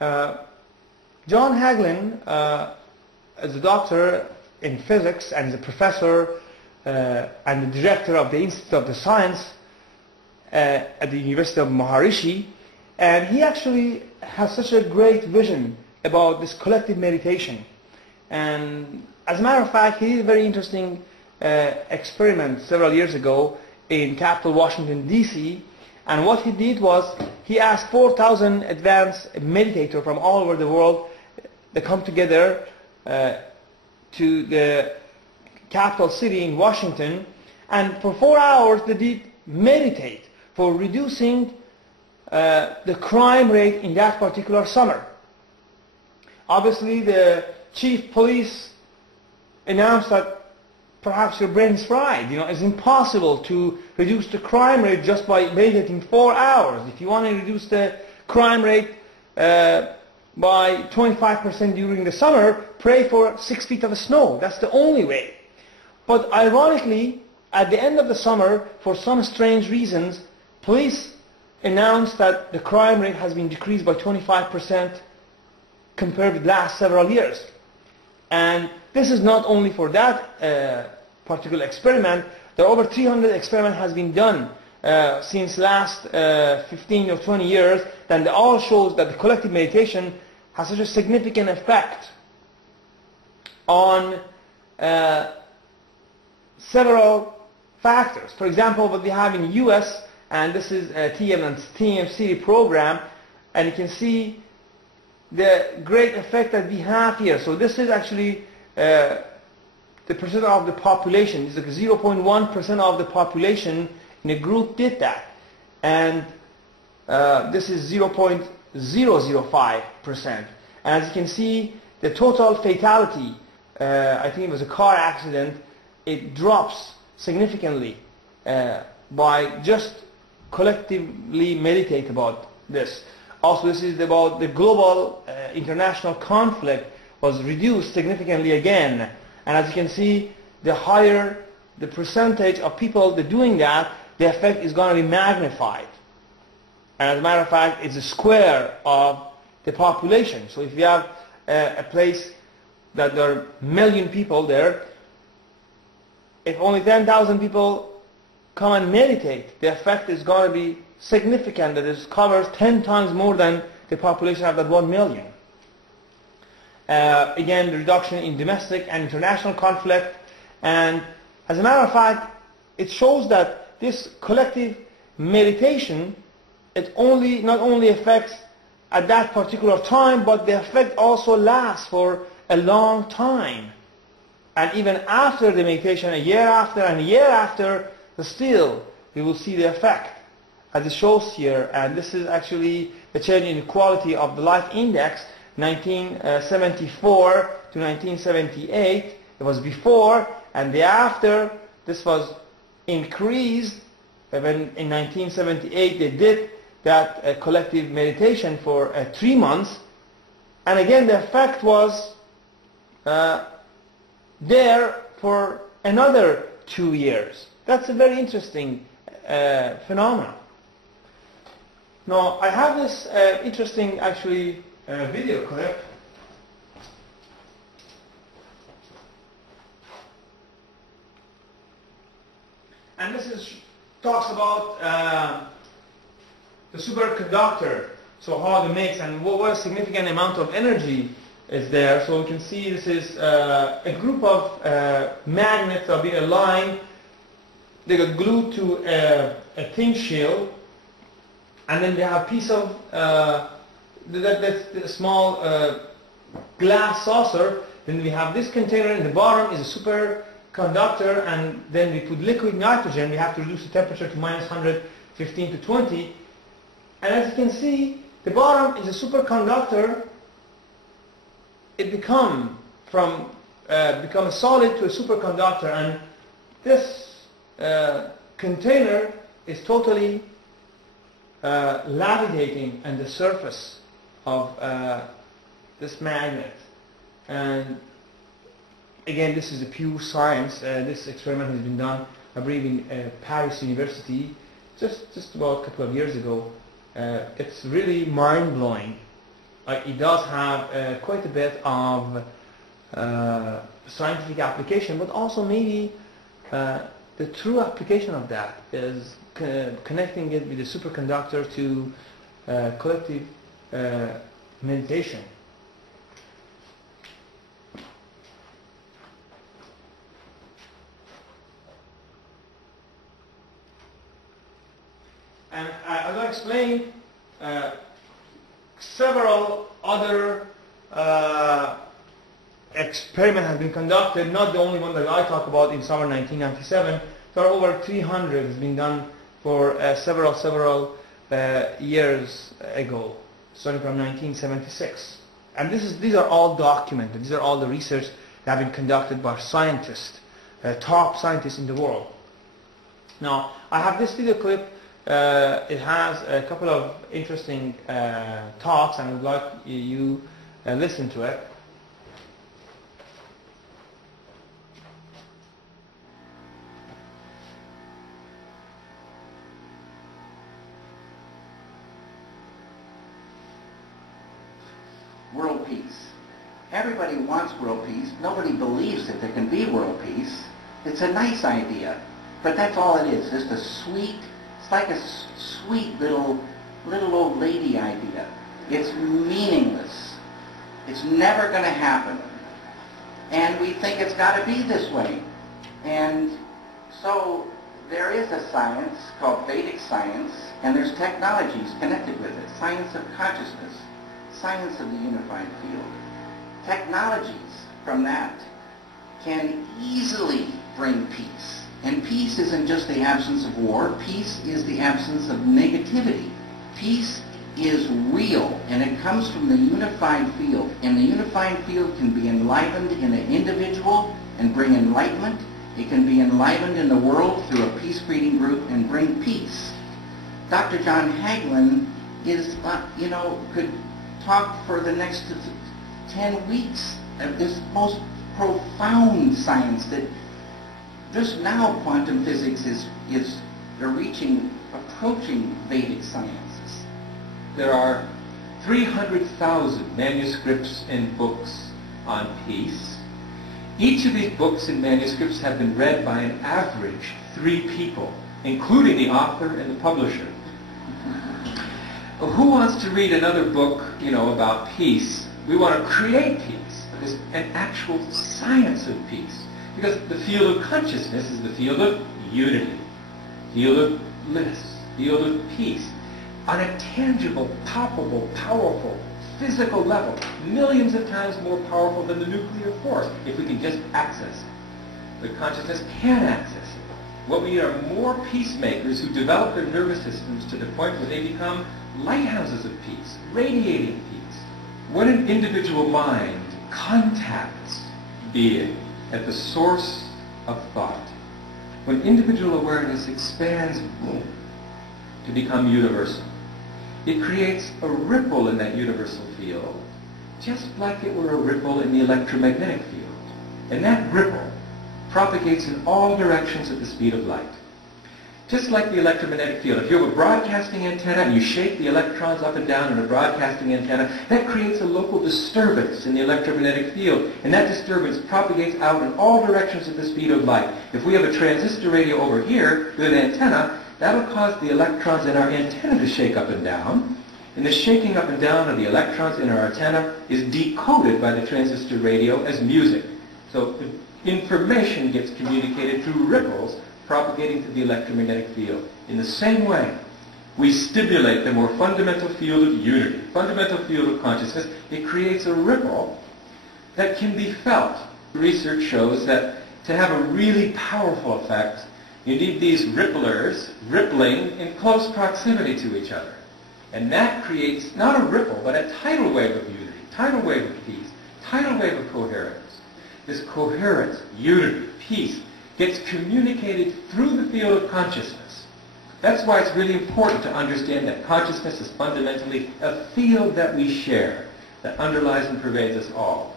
Uh, John Hagelin is a doctor in physics and is a professor and the director of the Institute of the Science at the University of Maharishi, and he actually has such a great vision about this collective meditation. And as a matter of fact, he did a very interesting experiment several years ago in capital Washington, D.C., and what he did was he asked 4,000 advanced meditators from all over the world to come together to the capital city in Washington, and for 4 hours they did meditate for reducing the crime rate in that particular summer. Obviously the chief police announced that perhaps your brain is fried. You know, it's impossible to reduce the crime rate just by meditating 4 hours. If you want to reduce the crime rate by 25% during the summer, pray for 6 feet of snow. That's the only way. But ironically, at the end of the summer, for some strange reasons, police announced that the crime rate has been decreased by 25% compared with the last several years. And this is not only for that particular experiment. There are over 300 experiments has been done since last 15 or 20 years, and they all shows that the collective meditation has such a significant effect on several factors. For example, what we have in the US, and this is a TMC program, and you can see the great effect that we have here. So this is actually the percent of the population. It's like 0.1% of the population in a group did that, and this is 0.005%. And as you can see, the total fatality, I think it was a car accident, it drops significantly by just collectively meditate about this. Also, this is about the global international conflict was reduced significantly again. And as you can see, the higher the percentage of people that are doing that, the effect is going to be magnified. And as a matter of fact, it's a square of the population. So if you have a place that there are a million people there, if only 10,000 people come and meditate, the effect is going to be significant. That it covers 10 times more than the population of that 1 million. Again, the reduction in domestic and international conflict, and as a matter of fact, it shows that this collective meditation, it not only affects at that particular time, but the effect also lasts for a long time. And even after the meditation, a year after and a year after, still we will see the effect, as it shows here. And this is actually the change in the quality of the life index, 1974 to 1978. It was before, and the after. This was increased when in 1978 they did that collective meditation for 3 months, and again the effect was there for another 2 years. That's a very interesting phenomenon. Now I have this interesting actually video clip. And this talks about the superconductor, so how it makes and what a significant amount of energy is there. So we can see this is a group of magnets that are being aligned. They got glued to a thin shield, and then they have a piece of that's a small glass saucer. Then we have this container in the bottom is a superconductor, and then we put liquid nitrogen. We have to reduce the temperature to minus 115 to 20. And as you can see, the bottom is a superconductor. It become a solid to a superconductor, and this container is totally levitating on the surface of this magnet. And again, this is a pure science. This experiment has been done, I believe, in Paris University just about a couple of years ago. It's really mind-blowing. it does have quite a bit of scientific application, but also maybe the true application of that is connecting it with the superconductor to collective meditation. And as I explained, several other experiments have been conducted, not the only one that I talk about in summer 1997. There are over 300 has been done for several years ago, starting from 1976. And these are all documented. These are all the research that have been conducted by scientists, top scientists in the world. Now, I have this video clip. It has a couple of interesting talks, and I would like you listen to it. World peace. Everybody wants world peace. Nobody believes that there can be world peace. It's a nice idea, but that's all it is. Just a sweet, it's like a sweet little old lady idea. It's meaningless. It's never going to happen. And we think it's got to be this way. And so there is a science called Vedic science, and there's technologies connected with it. Science of consciousness. Science of the unified field. Technologies from that can easily bring peace. And peace isn't just the absence of war. Peace is the absence of negativity. Peace is real, and it comes from the unified field. And the unified field can be enlivened in an individual and bring enlightenment. It can be enlivened in the world through a peace-creating group and bring peace. Dr. John Hagelin is, could talk for the next 10 weeks of this most profound science that just now quantum physics is approaching Vedic sciences. There are 300,000 manuscripts and books on peace. Each of these books and manuscripts have been read by an average 3 people, including the author and the publisher. Who wants to read another book, about peace? We want to create peace. There's an actual science of peace. Because the field of consciousness is the field of unity, field of bliss, field of peace. On a tangible, palpable, powerful, physical level, millions of times more powerful than the nuclear force, if we can just access it. But consciousness can access it. What we need are more peacemakers who develop their nervous systems to the point where they become lighthouses of peace, radiating peace. When an individual mind contacts being at the source of thought, when individual awareness expands to become universal, it creates a ripple in that universal field, just like it were a ripple in the electromagnetic field. And that ripple propagates in all directions at the speed of light. Just like the electromagnetic field, if you have a broadcasting antenna and you shake the electrons up and down in a broadcasting antenna, that creates a local disturbance in the electromagnetic field, and that disturbance propagates out in all directions at the speed of light. If we have a transistor radio over here with an antenna, that'll cause the electrons in our antenna to shake up and down, and the shaking up and down of the electrons in our antenna is decoded by the transistor radio as music. So the information gets communicated through ripples propagating to the electromagnetic field. In the same way, we stimulate the more fundamental field of unity, fundamental field of consciousness. It creates a ripple that can be felt. Research shows that to have a really powerful effect, you need these ripplers rippling in close proximity to each other. And that creates not a ripple, but a tidal wave of unity, tidal wave of peace, tidal wave of coherence. This coherence, unity, peace, gets communicated through the field of consciousness. That's why it's really important to understand that consciousness is fundamentally a field that we share, that underlies and pervades us all.